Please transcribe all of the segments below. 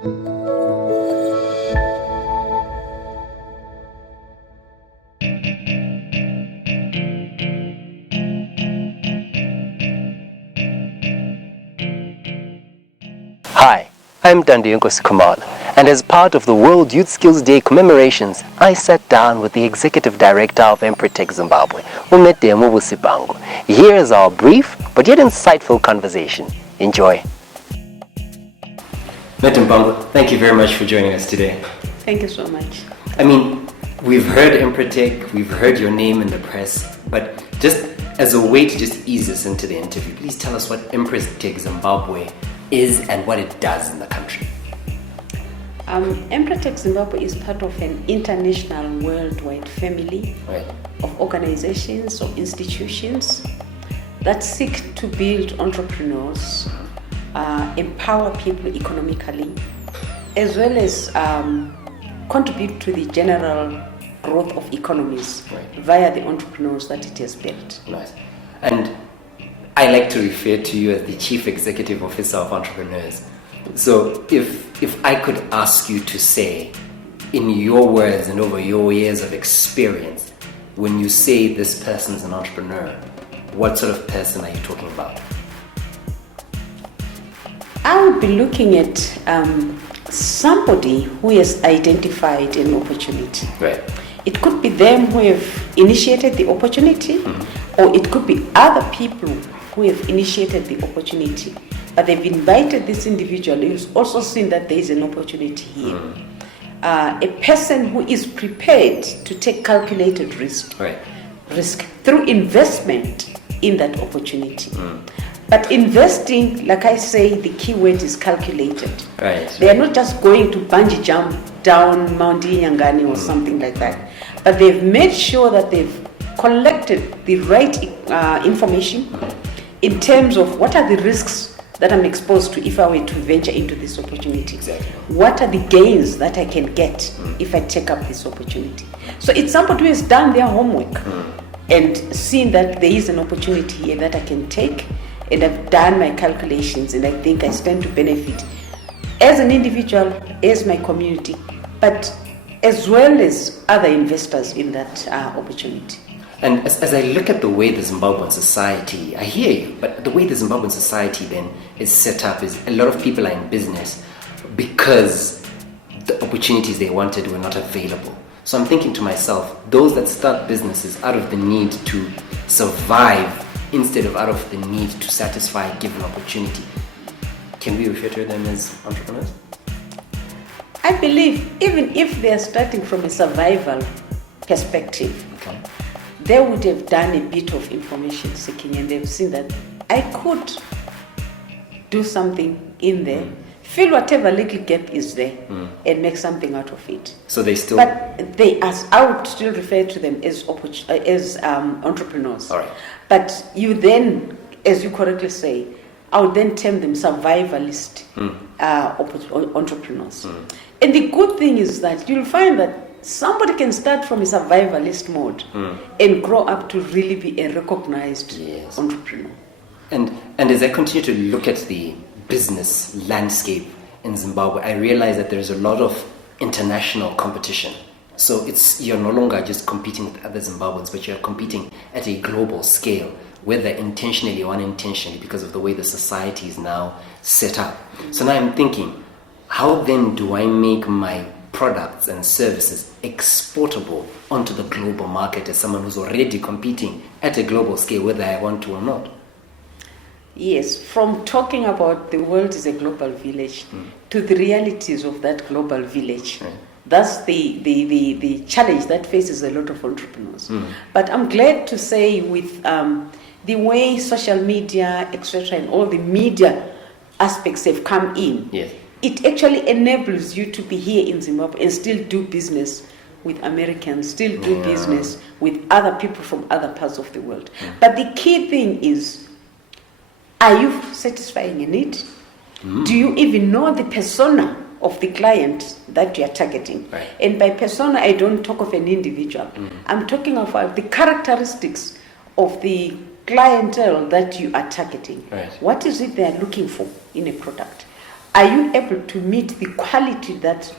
Hi, I'm Ntandoyenkosi Khumalo, and as part of the World Youth Skills Day commemorations, I sat down with the Executive Director of Empretec Zimbabwe, Busi Bango. Here is our brief but yet insightful conversation. Enjoy. Bango, thank you very much for joining us today. Thank you so much. I mean, we've heard Empretec, we've heard your name in the press, but just as a way to just ease us into the interview, please tell us what Empretec Zimbabwe is and what it does in the country. Empretec Zimbabwe is part of an international worldwide family of organizations or institutions that seek to build entrepreneurs, empower people economically, as well as contribute to the general growth of economies via the entrepreneurs that it has built. Nice. And I like to refer to you as the Chief Executive Officer of Entrepreneurs. So if I could ask you to say, in your words and over your years of experience, when you say this person's an entrepreneur, what sort of person are you talking about? I would be looking at somebody who has identified an opportunity. Right. It could be them who have initiated the opportunity, or it could be other people who have initiated the opportunity, but they've invited this individual who's also seen that there is an opportunity here. A person who is prepared to take calculated risk through investment in that opportunity. But investing, like I say, the key word is calculated. They are not just going to bungee jump down Mount Nyangani or something like that, but they've made sure that they've collected the right information in terms of what are the risks that I'm exposed to if I were to venture into this opportunity. Exactly. What are the gains that I can get if I take up this opportunity? So it's somebody who has done their homework and seen that there is an opportunity here that I can take, and I've done my calculations, and I think I stand to benefit as an individual, as my community, but as well as other investors in that opportunity. And as I look at the way the Zimbabwean society, I hear you, but the way the Zimbabwean society then is set up is a lot of people are in business because the opportunities they wanted were not available. So I'm thinking to myself, those that start businesses out of the need to survive instead of out of the need to satisfy a given opportunity, can we refer to them as entrepreneurs? I believe even if they're starting from a survival perspective, they would have done a bit of information seeking, and they've seen that I could do something in there, fill whatever little gap is there, and make something out of it. So they still... But they, I would still refer to them as entrepreneurs. All right. But you then, as you correctly say, I would then term them survivalist entrepreneurs. And the good thing is that you'll find that somebody can start from a survivalist mode and grow up to really be a recognized entrepreneur. And as I continue to look at the business landscape in Zimbabwe, I realize that there's a lot of international competition. So you're no longer just competing with other Zimbabweans, but you're competing at a global scale, whether intentionally or unintentionally, because of the way the society is now set up. So now I'm thinking, how then do I make my products and services exportable onto the global market as someone who's already competing at a global scale, whether I want to or not? Yes, from talking about the world is a global village to the realities of that global village. That's the challenge that faces a lot of entrepreneurs. But I'm glad to say with the way social media, etc., and all the media aspects have come in, it actually enables you to be here in Zimbabwe and still do business with Americans, still do business with other people from other parts of the world. But the key thing is, are you satisfying a need? Do you even know the persona of the client that you are targeting? And by persona, I don't talk of an individual. I'm talking about the characteristics of the clientele that you are targeting. What is it they are looking for in a product? Are you able to meet the quality that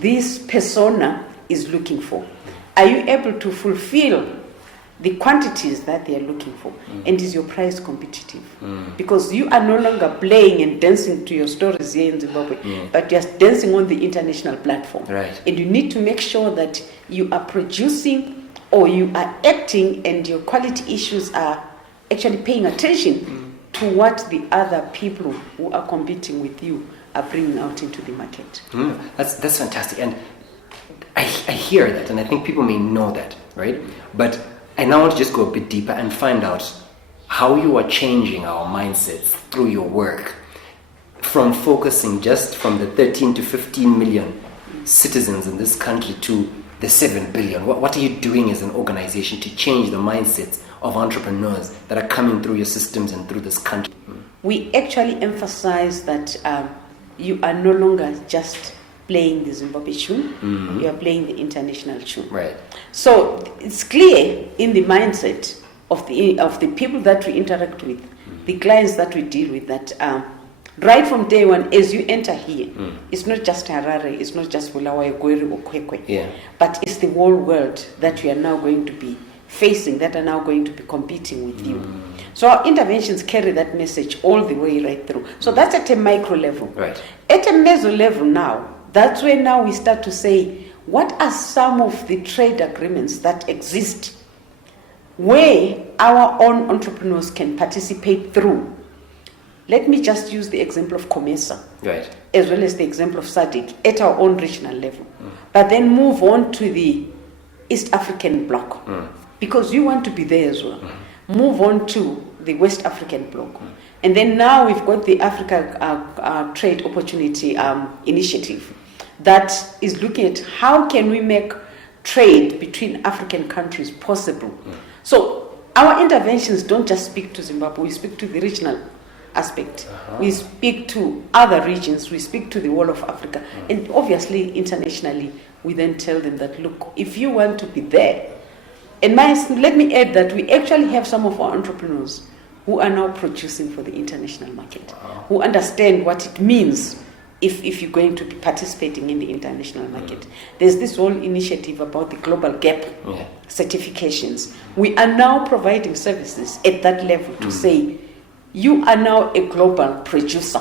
this persona is looking for? Are you able to fulfill the quantities that they are looking for? And is your price competitive? Because you are no longer playing and dancing to your stories here in Zimbabwe, but just dancing on the international platform. Right. And you need to make sure that you are producing or you are acting and your quality issues are actually paying attention to what the other people who are competing with you are bringing out into the market. That's fantastic. And I hear that, and I think people may know that, right? But I now want to just go a bit deeper and find out how you are changing our mindsets through your work, from focusing just from the 13 to 15 million citizens in this country to the 7 billion. What are you doing as an organization to change the mindsets of entrepreneurs that are coming through your systems and through this country? We actually emphasize that you are no longer just playing the Zimbabwe tune, you are playing the international tune. Right. So it's clear in the mindset of the people that we interact with, the clients that we deal with, that right from day one, as you enter here, it's not just Harare, it's not just Bulawayo, Gweru or Kwekwe, but it's the whole world that we are now going to be facing, that are now going to be competing with you. So our interventions carry that message all the way right through. So that's at a micro level. Right. At a meso level now, that's where now we start to say, what are some of the trade agreements that exist where our own entrepreneurs can participate through? Let me just use the example of COMESA, Right. as well as the example of SADC at our own regional level. But then move on to the East African bloc, because you want to be there as well. Move on to the West African bloc. And then now we've got the Africa Trade Opportunity Initiative that is looking at how can we make trade between African countries possible. So our interventions don't just speak to Zimbabwe, we speak to the regional aspect. We speak to other regions, we speak to the whole of Africa. And obviously, internationally, we then tell them that, look, if you want to be there, and let me add that we actually have some of our entrepreneurs who are now producing for the international market, who understand what it means if you're going to be participating in the international market. There's this whole initiative about the global gap certifications. We are now providing services at that level to say, you are now a global producer.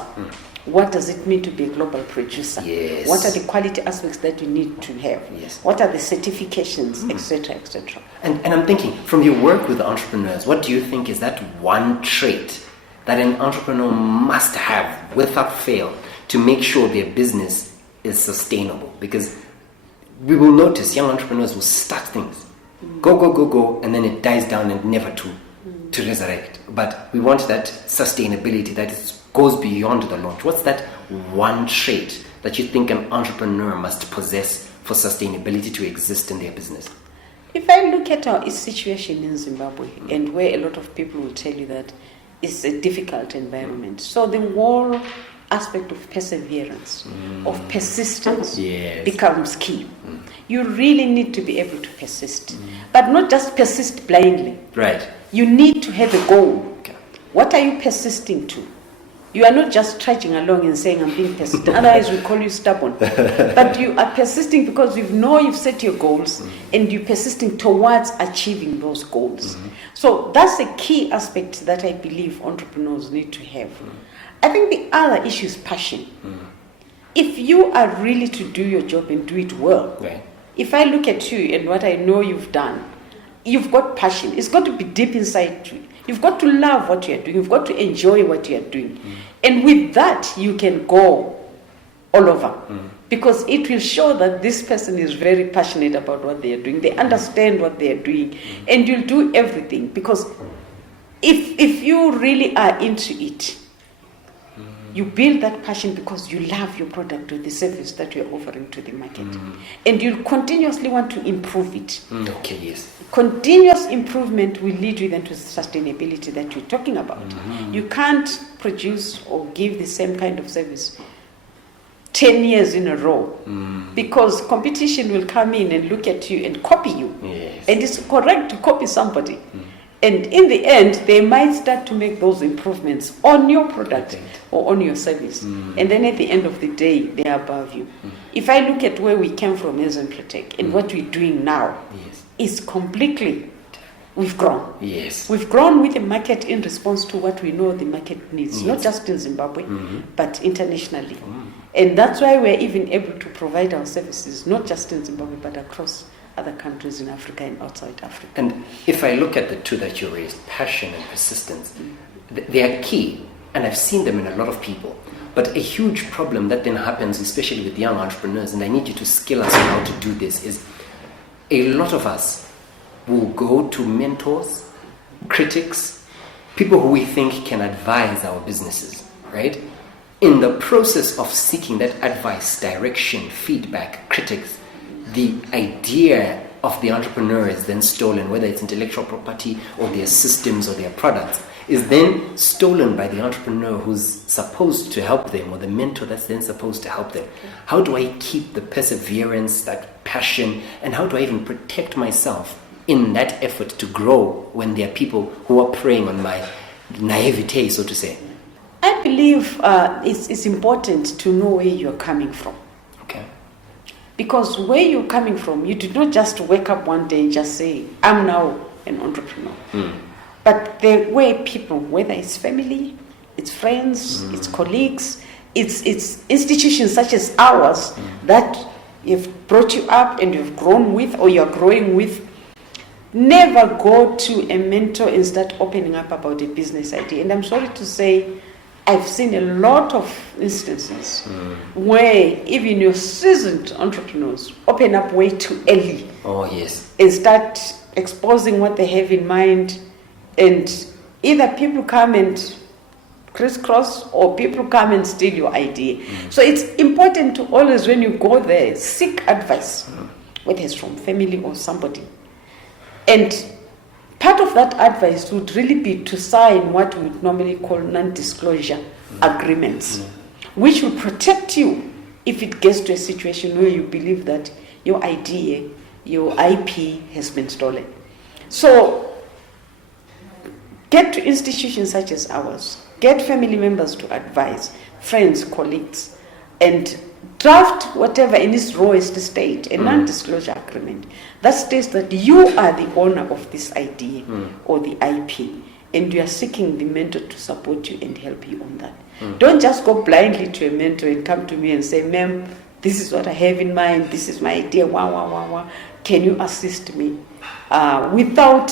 What does it mean to be a global producer? Yes. What are the quality aspects that you need to have? Yes. What are the certifications, etc., etc.? And I'm thinking, from your work with entrepreneurs, what do you think is that one trait that an entrepreneur must have without fail to make sure their business is sustainable? Because we will notice young entrepreneurs will start things, go, and then it dies down and never to resurrect. But we want that sustainability that goes beyond the launch. What's that one trait that you think an entrepreneur must possess for sustainability to exist in their business? If I look at our situation in Zimbabwe, and where a lot of people will tell you that it's a difficult environment, so the whole aspect of perseverance, of persistence becomes key. You really need to be able to persist, but not just persist blindly. Right. You need to have a goal. What are you persisting to? You are not just trudging along and saying, I'm being persistent. Otherwise, we call you stubborn. But you are persisting because you've set your goals and you're persisting towards achieving those goals. So that's a key aspect that I believe entrepreneurs need to have. I think the other issue is passion. If you are really to do your job and do it well, if I look at you and what I know you've done, you've got passion. It's got to be deep inside you. You've got to love what you're doing. You've got to enjoy what you're doing. And with that, you can go all over. Because it will show that this person is very passionate about what they are doing. They understand what they are doing. And you'll do everything. Because if you really are into it, you build that passion because you love your product or the service that you're offering to the market. And you'll continuously want to improve it. Okay, yes. Continuous improvement will lead you then to the sustainability that you're talking about. You can't produce or give the same kind of service 10 years in a row because competition will come in and look at you and copy you. Yes. And it's correct to copy somebody. And in the end, they might start to make those improvements on your product or on your service. And then at the end of the day, they are above you. If I look at where we came from as Empretec and what we're doing now, is completely, we've grown. Yes. We've grown with the market in response to what we know the market needs, not just in Zimbabwe, but internationally. And that's why we're even able to provide our services, not just in Zimbabwe, but across other countries in Africa and outside Africa. And if I look at the two that you raised, passion and persistence, they are key, and I've seen them in a lot of people. But a huge problem that then happens, especially with young entrepreneurs, and I need you to skill us on how to do this, is a lot of us will go to mentors, critics, people who we think can advise our businesses, right? In the process of seeking that advice, direction, feedback, critics, the idea of the entrepreneur is then stolen, whether it's intellectual property or their systems or their products, is then stolen by the entrepreneur who's supposed to help them, or the mentor that's then supposed to help them. How do I keep the perseverance, that passion, and how do I even protect myself in that effort to grow when there are people who are preying on my naivete, so to say? I believe it's important to know where you're coming from. Okay. Because where you're coming from, you did not just wake up one day and just say, I'm now an entrepreneur. But the way people, whether it's family, it's friends, it's colleagues, it's institutions such as ours that have brought you up and you've grown with, or you're growing with, never go to a mentor and start opening up about a business idea. And I'm sorry to say, I've seen a lot of instances where even your seasoned entrepreneurs open up way too early. Oh, yes. And start exposing what they have in mind. And either people come and crisscross, or people come and steal your idea. So it's important to always, when you go there, seek advice, whether it's from family or somebody. And part of that advice would really be to sign what we would normally call non-disclosure agreements, which will protect you if it gets to a situation where you believe that your idea, your IP has been stolen. So get to institutions such as ours, get family members to advise, friends, colleagues, and draft whatever in its rawest state, a non-disclosure agreement that states that you are the owner of this idea or the IP, and you are seeking the mentor to support you and help you on that. Don't just go blindly to a mentor and come to me and say, ma'am, this is what I have in mind, this is my idea, can you assist me? Without,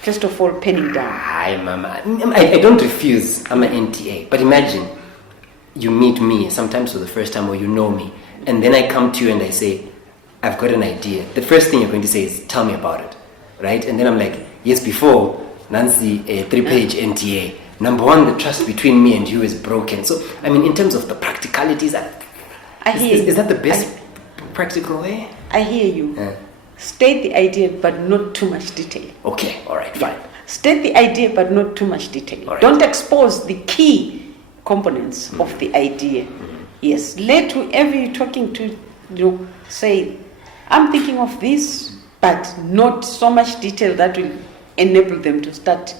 first of all, penning down. Hi, Mama. I don't refuse. I'm an NTA. But imagine you meet me sometimes for the first time, or you know me, and then I come to you and I say, I've got an idea. The first thing you're going to say is, tell me about it, right? And then I'm like, yes, before, Nancy, a 3-page NTA. Number one, the trust between me and you is broken. So, I mean, in terms of the practicalities, is that the best practical way? I hear you. State the idea, but not too much detail. Okay, all right, fine. State the idea, but not too much detail. Right. Don't expose the key components of the idea. Yes, let whoever you're talking to, say, I'm thinking of this, but not so much detail that will enable them to start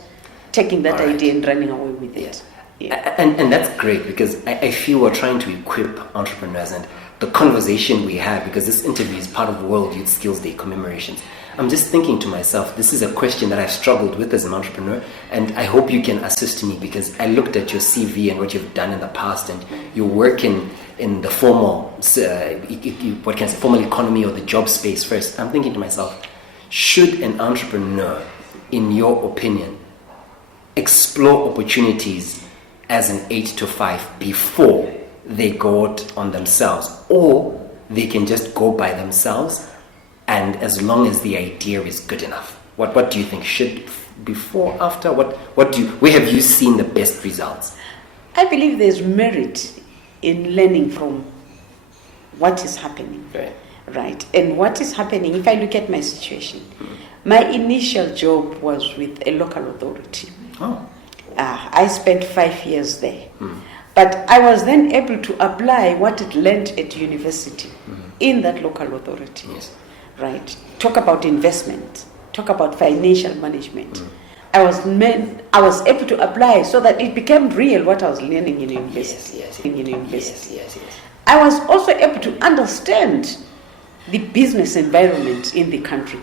taking that idea and running away with it. Yeah. And that's great, because I feel we're trying to equip entrepreneurs, and the conversation we have, because this interview is part of World Youth Skills Day commemorations. I'm just thinking to myself, this is a question that I've struggled with as an entrepreneur, and I hope you can assist me, because I looked at your CV and what you've done in the past, and you're working in the formal, formal economy or the job space first. I'm thinking to myself, should an entrepreneur, in your opinion, explore opportunities as an 8 to 5 before they go out on themselves, or they can just go by themselves, and as long as the idea is good enough? What do you think? Should, before, after? Where have you seen the best results? I believe there's merit in learning from what is happening. Right. And what is happening, if I look at my situation, my initial job was with a local authority. I spent 5 years there. But I was then able to apply what it learned at university in that local authority. Right. Talk about investment. talk about financial management. I was able to apply so that it became real what I was learning in university. Yes. I was also able to understand the business environment in the country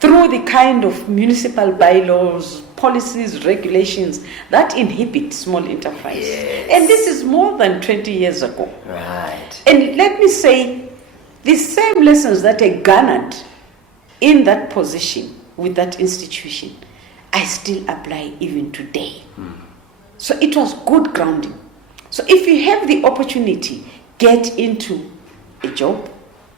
through the kind of municipal bylaws, policies, regulations that inhibit small enterprise. Yes. And this is more than 20 years ago. Right. And let me say, the same lessons that I garnered in that position with that institution, I still apply even today. So it was good grounding. So if you have the opportunity, get into a job,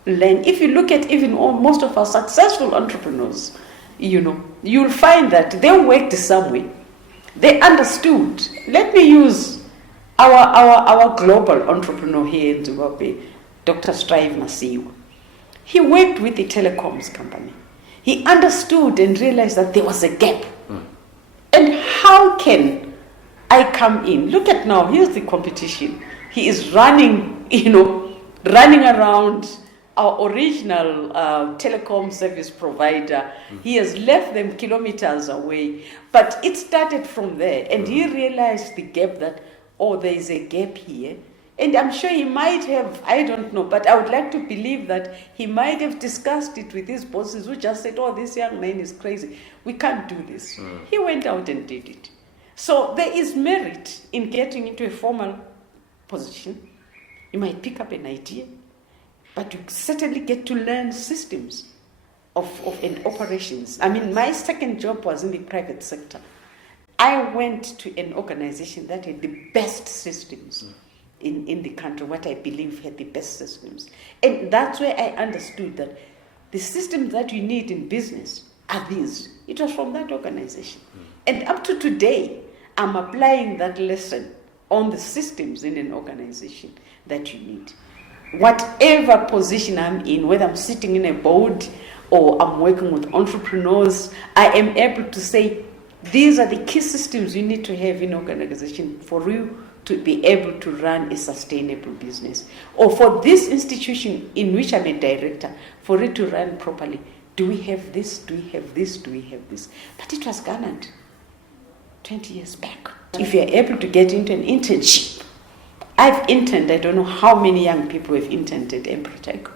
learn. If you look at even most of our successful entrepreneurs, you'll find that they worked somewhere. They understood. Let me use our global entrepreneur here in Zimbabwe, Dr. Strive Masiwa. He worked with the telecoms company. He understood and realized that there was a gap. And how can I come in? Look at now, here's the competition. He is running around our original telecom service provider. He has left them kilometers away. But it started from there. And he realized the gap that, there is a gap here. And I'm sure he might have, I don't know, but I would like to believe that he might have discussed it with his bosses who just said, this young man is crazy. We can't do this. He went out and did it. So there is merit in getting into a formal position. You might pick up an idea, but you certainly get to learn systems and operations. I mean, my second job was in the private sector. I went to an organization that had the best systems in the country, what I believe had the best systems. And that's where I understood that the systems that you need in business are these. It was from that organization. And up to today, I'm applying that lesson on the systems in an organization that you need. Whatever position I'm in, whether I'm sitting in a board or I'm working with entrepreneurs, I am able to say, these are the key systems you need to have in an organization for you to be able to run a sustainable business. Or for this institution in which I'm a director, for it to run properly, do we have this? Do we have this? Do we have this? But it was garnered 20 years back. If you're able to get into an internship, I've interned, I don't know how many young people have interned at Empretec.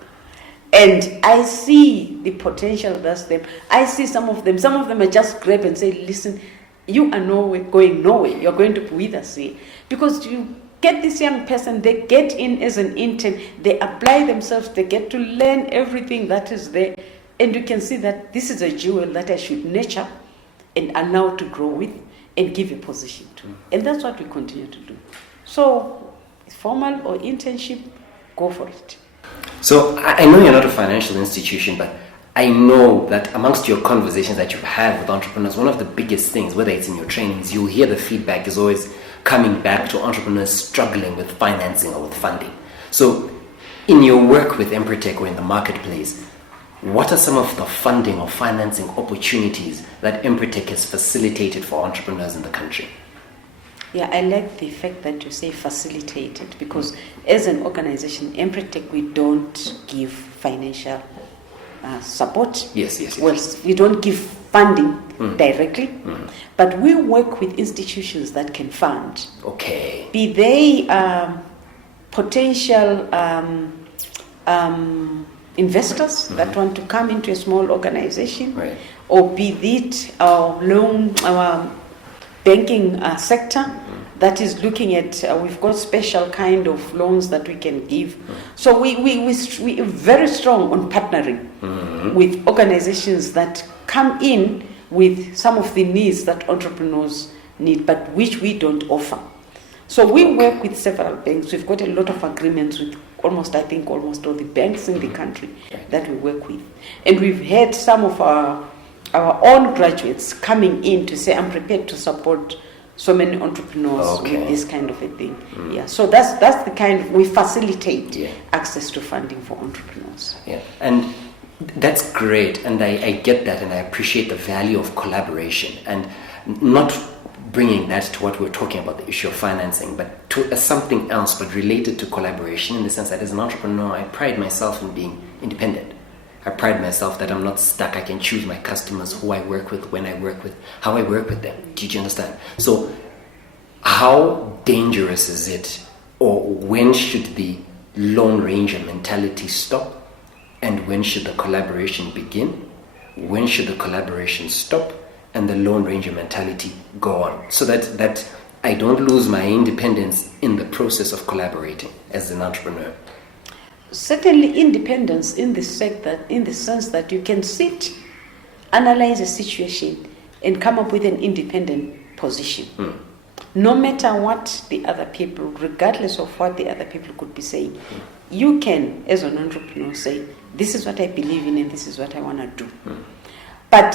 And I see the potential that's them. I see some of them are just grab and say, listen, you are going nowhere. You're going to be with us here. Because you get this young person, they get in as an intern, they apply themselves, they get to learn everything that is there. And you can see that this is a jewel that I should nurture and allow to grow with and give a position to. And that's what we continue to do. So, formal or internship, go for it. So, I know you're not a financial institution, but I know that amongst your conversations that you've had with entrepreneurs, one of the biggest things, whether it's in your trainings, you'll hear the feedback is always coming back to entrepreneurs struggling with financing or with funding. So, in your work with Empretec or in the marketplace, what are some of the funding or financing opportunities that Empretec has facilitated for entrepreneurs in the country? Yeah, I like the fact that you say facilitated, because as an organization, Empretec, we don't give financial support. Yes. Well, we don't give funding directly, but we work with institutions that can fund. Okay. Be they potential investors that want to come into a small organization, right, or be it our banking sector that is looking at, we've got special kind of loans that we can give. So we are very strong on partnering with organizations that come in with some of the needs that entrepreneurs need, but which we don't offer. So we work with several banks. We've got a lot of agreements with almost all the banks in the country that we work with. And we've had some of our own graduates coming in to say, I'm prepared to support so many entrepreneurs with this kind of a thing. Yeah. So that's the kind of, we facilitate access to funding for entrepreneurs. Yeah. And that's great. And I get that, and I appreciate the value of collaboration, and not bringing that to what we're talking about, the issue of financing, but to something else, but related to collaboration, in the sense that as an entrepreneur, I pride myself in being independent. I pride myself that I'm not stuck. I can choose my customers, who I work with, when I work with, how I work with them. Did you understand? So how dangerous is it, or when should the Lone Ranger mentality stop, and when should the collaboration begin? When should the collaboration stop and the Lone Ranger mentality go on, so that I don't lose my independence in the process of collaborating as an entrepreneur? Certainly independence in the sense that you can sit, analyze a situation, and come up with an independent position. No matter what the other people, regardless of what the other people could be saying, you can, as an entrepreneur, say, this is what I believe in and this is what I want to do. But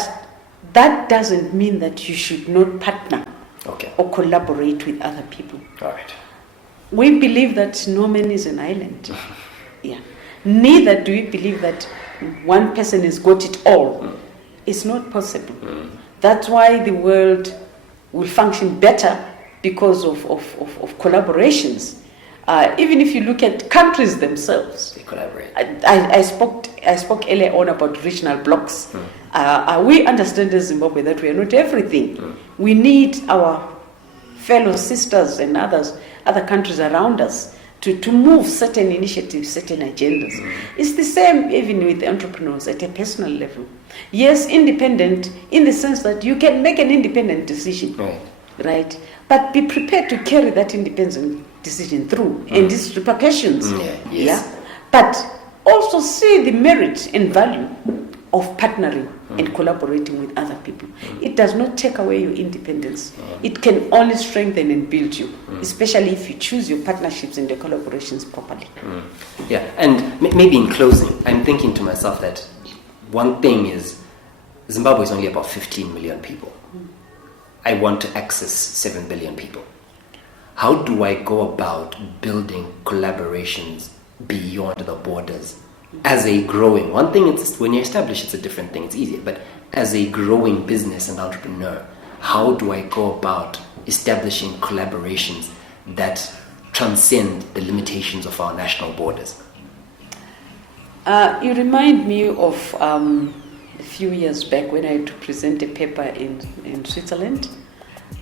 that doesn't mean that you should not partner or collaborate with other people. All right. We believe that no man is an island. Yeah. Neither do we believe that one person has got it all. It's not possible. That's why the world will function better because of collaborations. Even if you look at countries themselves, they collaborate. I spoke earlier on about regional blocks. We understand in Zimbabwe that we are not everything. We need our fellow sisters and other countries around us to move certain initiatives, certain agendas. It's the same even with entrepreneurs at a personal level. Yes, independent in the sense that you can make an independent decision, right? But be prepared to carry that independent decision through and its repercussions. But also see the merit and value of partnering and collaborating with other people. It does not take away your independence. It can only strengthen and build you, especially if you choose your partnerships and your collaborations properly. Yeah, and maybe in closing, I'm thinking to myself that one thing is Zimbabwe is only about 15 million people. I want to access 7 billion people. How do I go about building collaborations beyond the borders as a growing? One thing, it's when you establish, it's a different thing, it's easier. But as a growing business and entrepreneur, how do I go about establishing collaborations that transcend the limitations of our national borders? You remind me of a few years back when I had to present a paper in Switzerland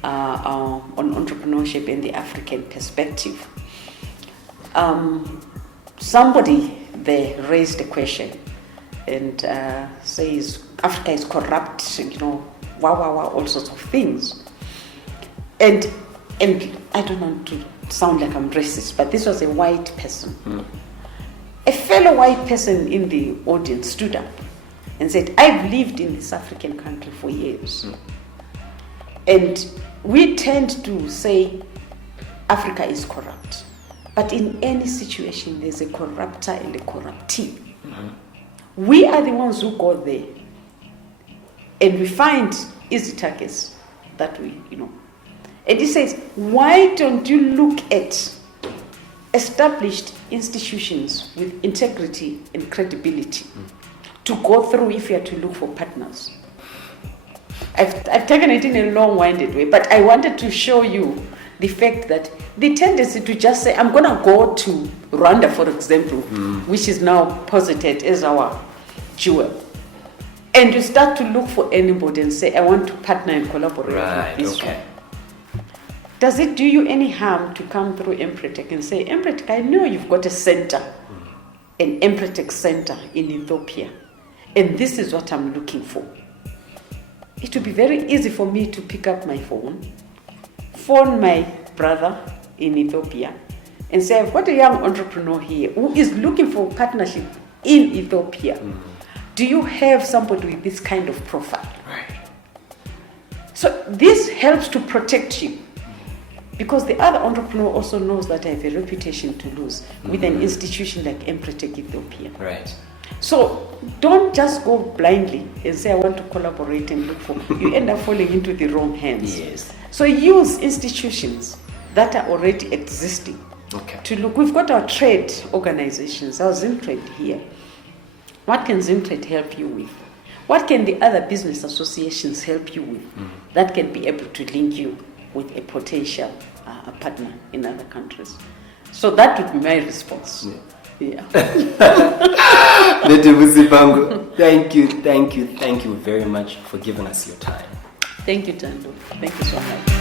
on entrepreneurship in the African perspective. Somebody there raised a question and says Africa is corrupt, all sorts of things. And I don't want to sound like I'm racist, but this was a white person. A fellow white person in the audience stood up and said, I've lived in this African country for years. And we tend to say Africa is corrupt. But in any situation, there's a corrupter and a corruptee. We are the ones who go there. And we find easy targets that we. And he says, why don't you look at established institutions with integrity and credibility to go through if you are to look for partners? I've taken it in a long-winded way, but I wanted to show you the fact that the tendency to just say, I'm going to go to Rwanda, for example, which is now posited as our jewel, and you start to look for anybody and say, I want to partner and collaborate with this one. Does it do you any harm to come through Empretec and say, Empretec, I know you've got a center, an Empretec center in Ethiopia, and this is what I'm looking for? It would be very easy for me to pick up my phone my brother in Ethiopia, and say, I've got a young entrepreneur here who is looking for partnership in Ethiopia. Do you have somebody with this kind of profile? So this helps to protect you, because the other entrepreneur also knows that I have a reputation to lose with an institution like Empretec Ethiopia. So don't just go blindly and say, I want to collaborate and look for. You end up falling into the wrong hands. So use institutions that are already existing to look. We've got our trade organizations, our Zimtrade here. What can Zimtrade help you with? What can the other business associations help you with that can be able to link you with a potential partner in other countries? So that would be my response. Yeah. Lady Busi Bango, thank you very much for giving us your time. Thank you, Tando. Thank you so much.